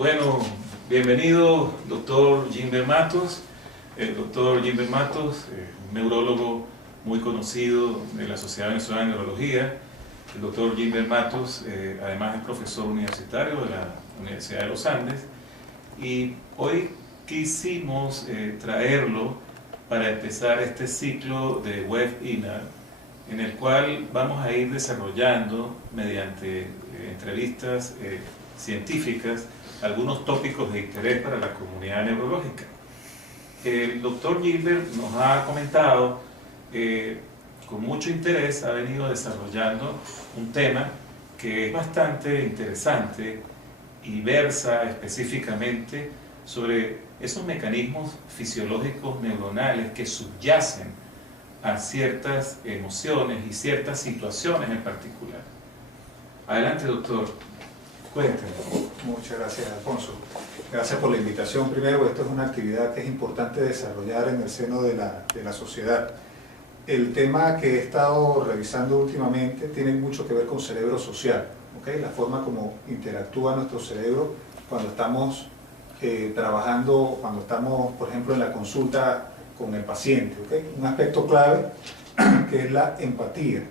Bueno, bienvenido, doctor Gilbert Matos. El doctor Gilbert Matos, un neurólogo muy conocido de la Sociedad Venezolana de Neurología. El doctor Gilbert Matos, además es profesor universitario de la Universidad de los Andes. Y hoy quisimos traerlo para empezar este ciclo de webinar, en el cual vamos a ir desarrollando mediante entrevistas científicas algunos tópicos de interés para la comunidad neurológica. El doctor Gilbert nos ha comentado con mucho interés, ha venido desarrollando un tema que es bastante interesante y versa específicamente sobre esos mecanismos fisiológicos neuronales que subyacen a ciertas emociones y ciertas situaciones en particular. Adelante, doctor, cuéntenos. Muchas gracias, Alfonso. Gracias por la invitación. Primero, esto es una actividad que es importante desarrollar en el seno de la sociedad. El tema que he estado revisando últimamente tiene mucho que ver con cerebro social, ¿okay? La forma como interactúa nuestro cerebro cuando estamos trabajando, cuando estamos, por ejemplo, en la consulta con el paciente, ¿okay? Un aspecto clave que es la empatía,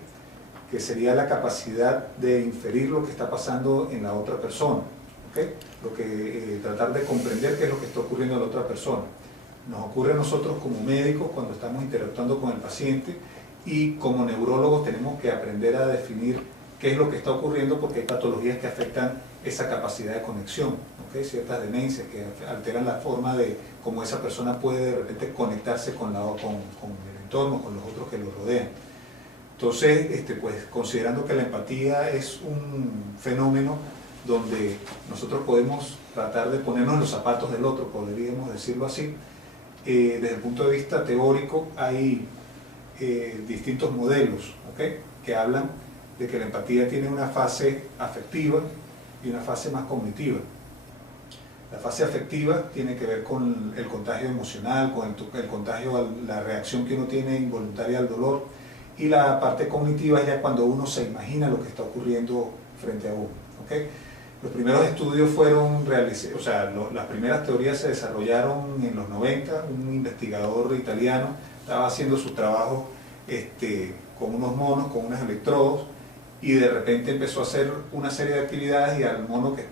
que sería la capacidad de inferir lo que está pasando en la otra persona, ¿okay? Tratar de comprender qué es lo que está ocurriendo en la otra persona. Nos ocurre a nosotros como médicos cuando estamos interactuando con el paciente, y como neurólogos tenemos que aprender a definir qué es lo que está ocurriendo, porque hay patologías que afectan esa capacidad de conexión, ¿okay? Ciertas demencias que alteran la forma de cómo esa persona puede de repente conectarse con el entorno, con los otros que lo rodean. Entonces, pues, considerando que la empatía es un fenómeno donde nosotros podemos tratar de ponernos en los zapatos del otro, podríamos decirlo así, desde el punto de vista teórico hay distintos modelos, ¿okay? Que hablan de que la empatía tiene una fase afectiva y una fase más cognitiva. La fase afectiva tiene que ver con el contagio emocional, con el contagio, la reacción que uno tiene involuntaria al dolor, y la parte cognitiva es ya cuando uno se imagina lo que está ocurriendo frente a uno, ¿okay? Los primeros estudios fueron realizados, o sea, las primeras teorías se desarrollaron en los 90, un investigador italiano estaba haciendo su trabajo con unos monos, con unos electrodos, y de repente empezó a hacer una serie de actividades, y al mono que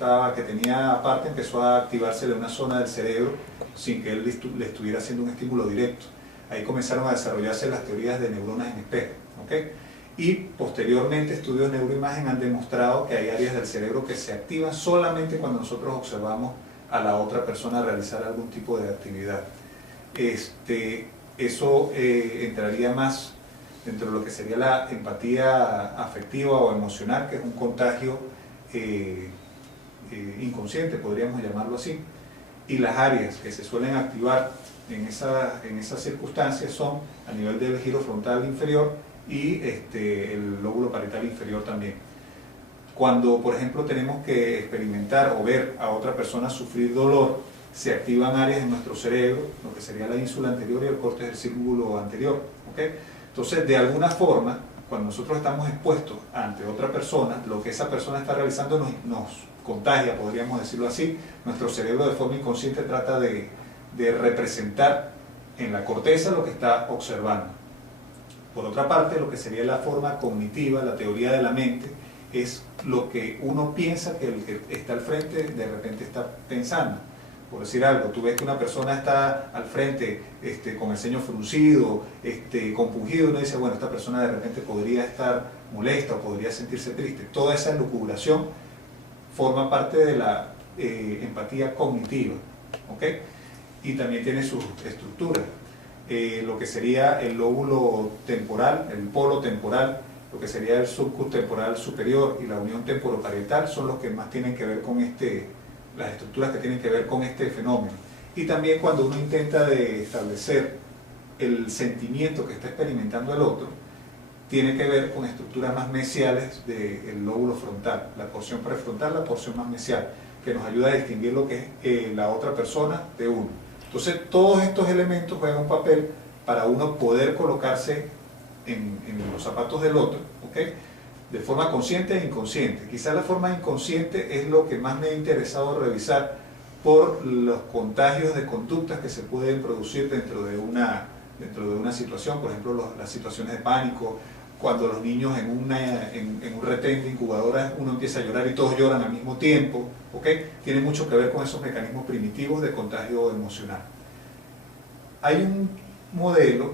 tenía aparte empezó a activársele una zona del cerebro sin que él le estuviera haciendo un estímulo directo. Ahí comenzaron a desarrollarse las teorías de neuronas en espejo, ¿okay? Y posteriormente estudios de neuroimagen han demostrado que hay áreas del cerebro que se activan solamente cuando nosotros observamos a la otra persona realizar algún tipo de actividad. Eso entraría más dentro de lo que sería la empatía afectiva o emocional, que es un contagio inconsciente, podríamos llamarlo así. Y las áreas que se suelen activar en esas circunstancias son a nivel del giro frontal inferior y el lóbulo parietal inferior también. Cuando, por ejemplo, tenemos que experimentar o ver a otra persona sufrir dolor, se activan áreas en nuestro cerebro, lo que sería la ínsula anterior y el córtex del círculo anterior, ¿okay? Entonces, de alguna forma, cuando nosotros estamos expuestos ante otra persona, lo que esa persona está realizando nos contagia, podríamos decirlo así. Nuestro cerebro de forma inconsciente trata de representar en la corteza lo que está observando. Por otra parte, lo que sería la forma cognitiva, la teoría de la mente, es lo que uno piensa que el que está al frente de repente está pensando. Por decir algo, tú ves que una persona está al frente con el ceño fruncido, compungido, y uno dice, bueno, esta persona de repente podría estar molesta o podría sentirse triste. Toda esa elucubración forma parte de la empatía cognitiva, ¿okay? Y también tiene sus estructuras. Lo que sería el lóbulo temporal, el polo temporal, lo que sería el surcus temporal superior y la unión temporoparietal son los que más tienen que ver con las estructuras que tienen que ver con este fenómeno. Y también cuando uno intenta de establecer el sentimiento que está experimentando el otro, tiene que ver con estructuras más mesiales del lóbulo frontal, la porción prefrontal, la porción más mesial, que nos ayuda a distinguir lo que es la otra persona de uno. Entonces, todos estos elementos juegan un papel para uno poder colocarse en los zapatos del otro, ¿okay? De forma consciente e inconsciente. Quizás la forma inconsciente es lo que más me ha interesado revisar, por los contagios de conductas que se pueden producir dentro de una situación, por ejemplo las situaciones de pánico, cuando los niños en un retén de incubadoras uno empieza a llorar y todos lloran al mismo tiempo, ¿ok? Tiene mucho que ver con esos mecanismos primitivos de contagio emocional. Hay un modelo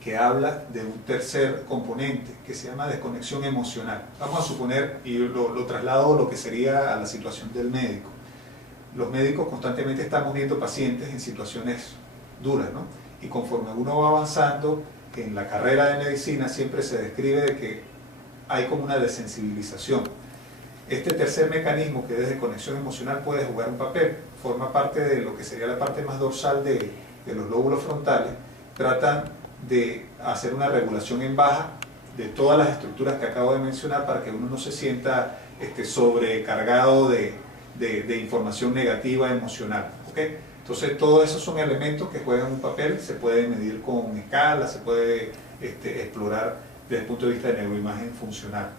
que habla de un tercer componente que se llama desconexión emocional. Vamos a suponer, y lo traslado a lo que sería a la situación del médico. Los médicos constantemente estamos viendo pacientes en situaciones duras, ¿no? Y conforme uno va avanzando en la carrera de medicina siempre se describe de que hay como una desensibilización. Este tercer mecanismo, que es de conexión emocional, puede jugar un papel, forma parte de lo que sería la parte más dorsal de los lóbulos frontales, tratan de hacer una regulación en baja de todas las estructuras que acabo de mencionar para que uno no se sienta sobrecargado de información negativa emocional, ¿okay? Entonces todos esos son elementos que juegan un papel, se puede medir con escala, se puede explorar desde el punto de vista de neuroimagen funcional.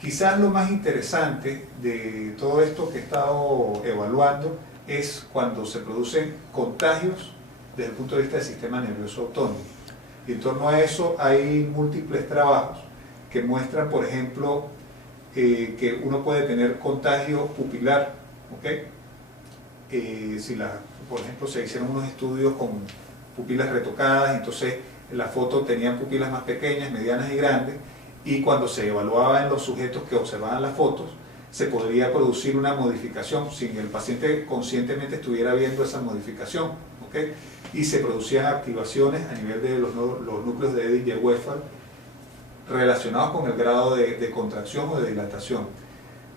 Quizás lo más interesante de todo esto que he estado evaluando es cuando se producen contagios desde el punto de vista del sistema nervioso autónomo. Y en torno a eso hay múltiples trabajos que muestran, por ejemplo, que uno puede tener contagio pupilar, ¿okay? Por ejemplo, se hicieron unos estudios con pupilas retocadas, entonces la foto tenían pupilas más pequeñas, medianas y grandes, y cuando se evaluaba en los sujetos que observaban las fotos, se podría producir una modificación sin que el paciente conscientemente estuviera viendo esa modificación, ¿okay? Y se producían activaciones a nivel de los núcleos de Eddy y Westphal relacionados con el grado de contracción o de dilatación.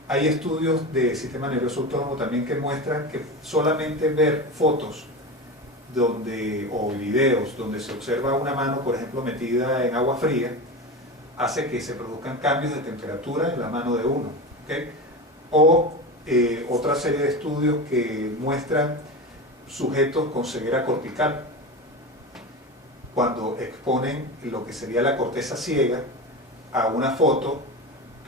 Hay estudios de sistema nervioso autónomo también que muestran que solamente ver fotos o videos donde se observa una mano, por ejemplo, metida en agua fría, hace que se produzcan cambios de temperatura en la mano de uno, ¿okay? O otra serie de estudios que muestran sujetos con ceguera cortical cuando exponen lo que sería la corteza ciega a una foto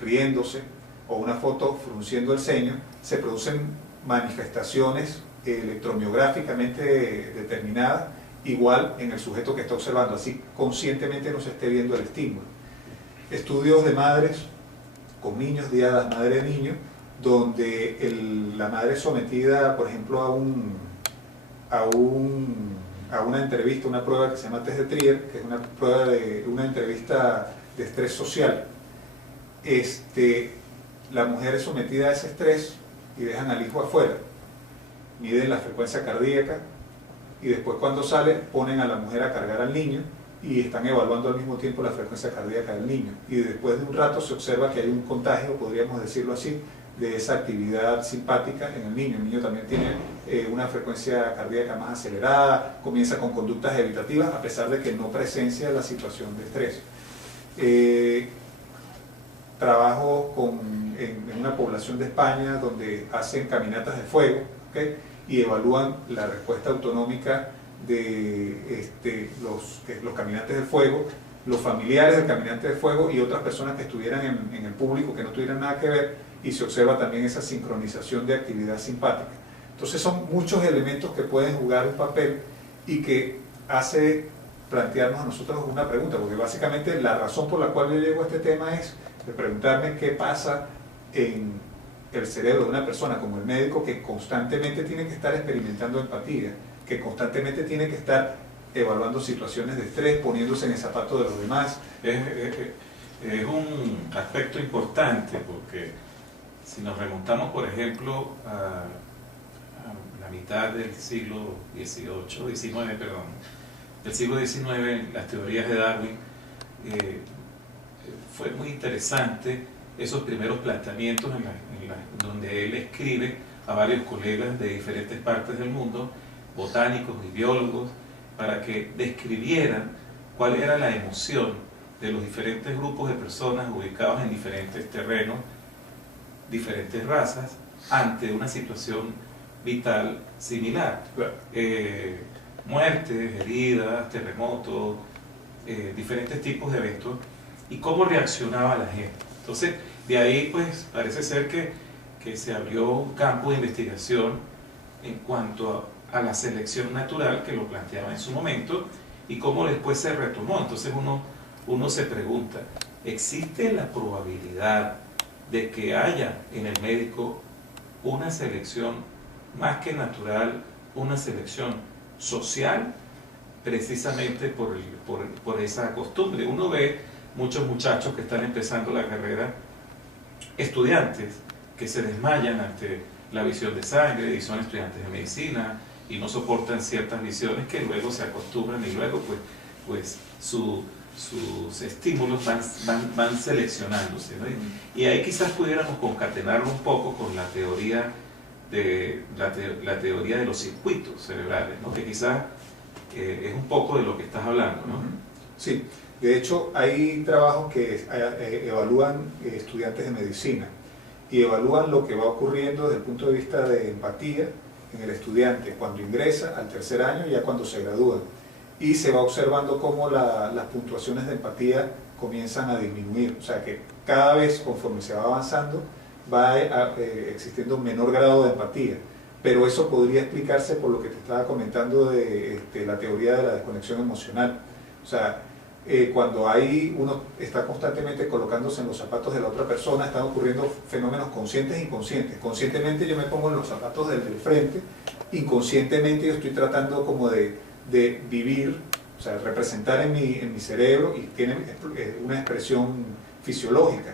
riéndose o una foto frunciendo el ceño, se producen manifestaciones electromiográficamente determinadas, igual en el sujeto que está observando, así conscientemente no se esté viendo el estímulo. Estudios de madres con niños, día de madre de niño, donde la madre es sometida, por ejemplo, a una entrevista, una prueba que se llama test de Trier, que es una prueba de una entrevista de estrés social. La mujer es sometida a ese estrés y dejan al hijo afuera, miden la frecuencia cardíaca y después cuando sale ponen a la mujer a cargar al niño y están evaluando al mismo tiempo la frecuencia cardíaca del niño, y después de un rato se observa que hay un contagio, podríamos decirlo así, de esa actividad simpática en el niño. El niño también tiene una frecuencia cardíaca más acelerada, comienza con conductas evitativas a pesar de que no presencia la situación de estrés. Trabajo en una población de España donde hacen caminatas de fuego, ¿okay? Y evalúan la respuesta autonómica de los caminantes del fuego, los familiares del caminante de fuego y otras personas que estuvieran en el público que no tuvieran nada que ver, y se observa también esa sincronización de actividad simpática. Entonces son muchos elementos que pueden jugar un papel y que hace plantearnos a nosotros una pregunta, porque básicamente la razón por la cual yo llego a este tema es de preguntarme qué pasa en el cerebro de una persona como el médico, que constantemente tiene que estar experimentando empatía, que constantemente tiene que estar evaluando situaciones de estrés, poniéndose en el zapato de los demás. Es un aspecto importante porque si nos remontamos, por ejemplo, a la mitad del siglo del siglo XIX, las teorías de Darwin, fue muy interesante esos primeros planteamientos donde él escribe a varios colegas de diferentes partes del mundo, botánicos y biólogos, para que describieran cuál era la emoción de los diferentes grupos de personas ubicados en diferentes terrenos, diferentes razas, ante una situación vital similar. Claro. Muertes, heridas, terremotos, diferentes tipos de eventos, y cómo reaccionaba la gente. Entonces, de ahí pues parece ser que que se abrió un campo de investigación en cuanto a la selección natural, que lo planteaba en su momento, y cómo después se retomó. Entonces uno se pregunta, ¿existe la probabilidad de que haya en el médico una selección más que natural, una selección social, precisamente por esa costumbre? Uno ve muchos muchachos que están empezando la carrera, estudiantes que se desmayan ante la visión de sangre y son estudiantes de medicina y no soportan ciertas visiones, que luego se acostumbran y luego pues sus estímulos van seleccionándose, ¿no? Y ahí quizás pudiéramos concatenarlo un poco con la teoría la teoría de los circuitos cerebrales, ¿no? Que quizás es un poco de lo que estás hablando, ¿no? Sí, de hecho hay trabajos que evalúan estudiantes de medicina y evalúan lo que va ocurriendo desde el punto de vista de empatía en el estudiante cuando ingresa al tercer año y ya cuando se gradúa, y se va observando cómo las puntuaciones de empatía comienzan a disminuir, o sea que cada vez conforme se va avanzando va existiendo un menor grado de empatía, pero eso podría explicarse por lo que te estaba comentando de la teoría de la desconexión emocional. O sea, cuando uno está constantemente colocándose en los zapatos de la otra persona, están ocurriendo fenómenos conscientes e inconscientes. Conscientemente yo me pongo en los zapatos del frente, inconscientemente yo estoy tratando como de vivir, o sea, representar en mi cerebro, y tiene una expresión fisiológica.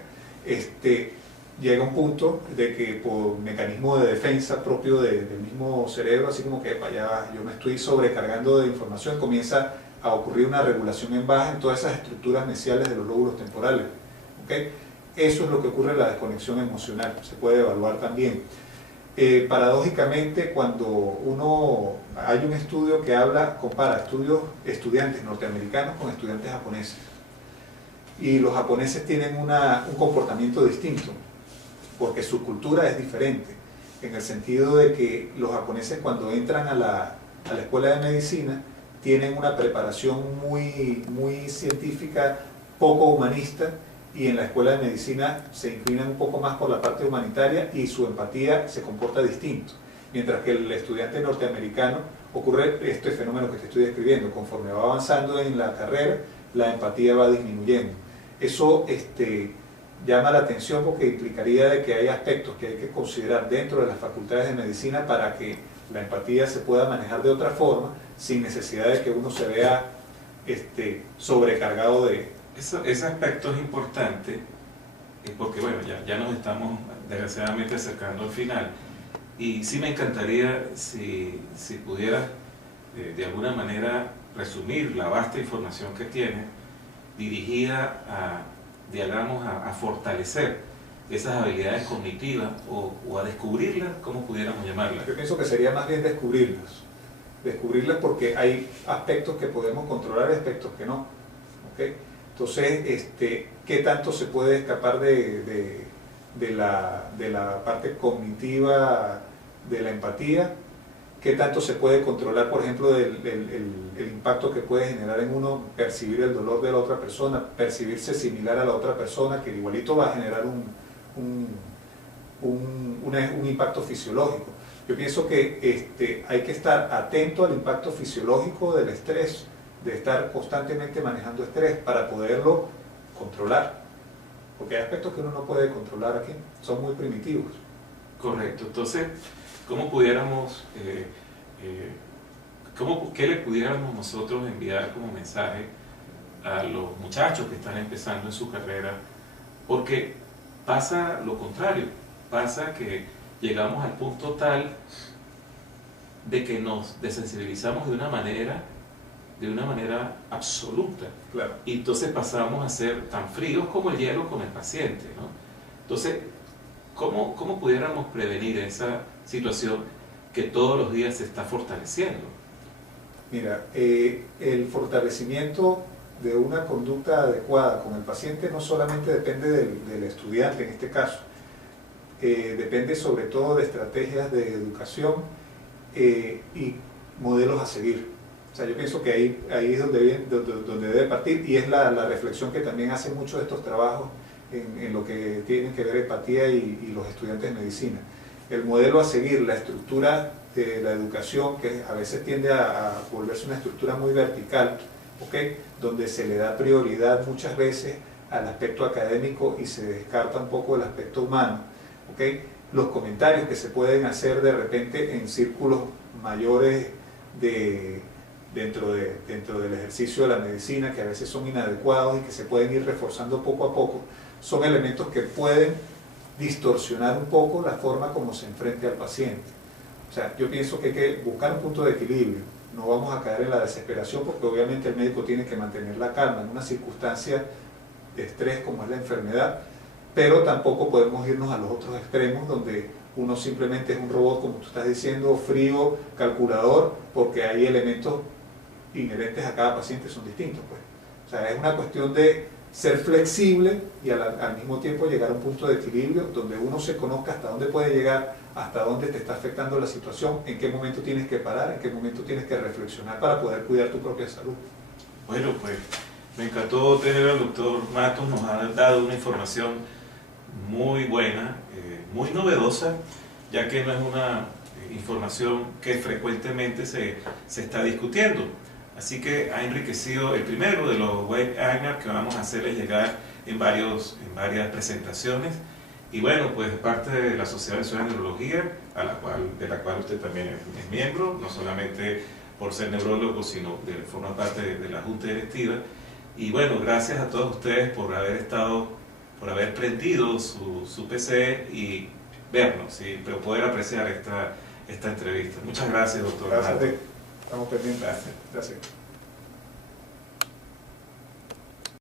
Llega un punto de que por mecanismo de defensa propio del mismo cerebro, así como que ya yo me estoy sobrecargando de información, comienza a ocurrir una regulación en baja en todas esas estructuras mesiales de los lóbulos temporales. ¿Okay? Eso es lo que ocurre en la desconexión emocional, se puede evaluar también. Paradójicamente, cuando hay un estudio que compara estudiantes norteamericanos con estudiantes japoneses, y los japoneses tienen un comportamiento distinto, porque su cultura es diferente, en el sentido de que los japoneses cuando entran a la escuela de medicina tienen una preparación muy científica, poco humanista, y en la escuela de medicina se inclinan un poco más por la parte humanitaria y su empatía se comporta distinto. Mientras que el estudiante norteamericano ocurre este fenómeno que te estoy describiendo, conforme va avanzando en la carrera, la empatía va disminuyendo. Eso llama la atención porque implicaría de que hay aspectos que hay que considerar dentro de las facultades de medicina para que la empatía se pueda manejar de otra forma, sin necesidad de que uno se vea sobrecargado de... Ese aspecto es importante porque bueno, ya nos estamos desgraciadamente acercando al final, y sí me encantaría si pudiera de alguna manera resumir la vasta información que tiene dirigida a fortalecer esas habilidades cognitivas o a descubrirlas, ¿cómo pudiéramos llamarlas? Yo pienso que sería más bien descubrirlas porque hay aspectos que podemos controlar y aspectos que no. ¿Okay? Entonces, ¿qué tanto se puede escapar de la parte cognitiva de la empatía? ¿Qué tanto se puede controlar, por ejemplo, el impacto que puede generar en uno percibir el dolor de la otra persona, percibirse similar a la otra persona, que igualito va a generar un impacto fisiológico? Yo pienso que hay que estar atento al impacto fisiológico del estrés, de estar constantemente manejando estrés para poderlo controlar, porque hay aspectos que uno no puede controlar aquí, son muy primitivos. Correcto. Entonces, ¿cómo pudiéramos, qué le pudiéramos nosotros enviar como mensaje a los muchachos que están empezando en su carrera? Porque pasa lo contrario, pasa que llegamos al punto tal de que nos desensibilizamos de una manera absoluta. Claro. Y entonces pasamos a ser tan fríos como el hielo con el paciente, ¿no? Entonces, ¿cómo pudiéramos prevenir esa situación que todos los días se está fortaleciendo? Mira, el fortalecimiento de una conducta adecuada con el paciente no solamente depende del estudiante en este caso, depende sobre todo de estrategias de educación y modelos a seguir. O sea, yo pienso que ahí es donde debe partir, y es la reflexión que también hacen muchos de estos trabajos en lo que tienen que ver empatía y los estudiantes de medicina. El modelo a seguir, la estructura de la educación, que a veces tiende a volverse una estructura muy vertical, ¿okay? Donde se le da prioridad muchas veces al aspecto académico y se descarta un poco el aspecto humano, ¿okay? Los comentarios que se pueden hacer de repente en círculos mayores dentro del ejercicio de la medicina, que a veces son inadecuados y que se pueden ir reforzando poco a poco, son elementos que pueden distorsionar un poco la forma como se enfrenta al paciente. O sea, yo pienso que hay que buscar un punto de equilibrio. No vamos a caer en la desesperación porque obviamente el médico tiene que mantener la calma en una circunstancia de estrés como es la enfermedad, pero tampoco podemos irnos a los otros extremos donde uno simplemente es un robot, como tú estás diciendo, frío, calculador, porque hay elementos inherentes a cada paciente, son distintos, pues. O sea, es una cuestión de ser flexible y al mismo tiempo llegar a un punto de equilibrio donde uno se conozca hasta dónde puede llegar, hasta dónde te está afectando la situación, en qué momento tienes que parar, en qué momento tienes que reflexionar para poder cuidar tu propia salud. Bueno, pues me encantó tener al doctor Matos, nos ha dado una información muy buena, muy novedosa, ya que no es una información que frecuentemente se está discutiendo. Así que ha enriquecido el primero de los webinars que vamos a hacerles llegar en varias presentaciones. Y bueno, pues parte de la Sociedad Venezolana de Neurología, de la cual usted también es miembro, no solamente por ser neurólogo, sino forma parte de la Junta Directiva. Y bueno, gracias a todos ustedes por haber prendido su PC y vernos, y poder apreciar esta entrevista. Muchas gracias, doctor. Gracias a ti. Estamos pendientes. Gracias. Gracias.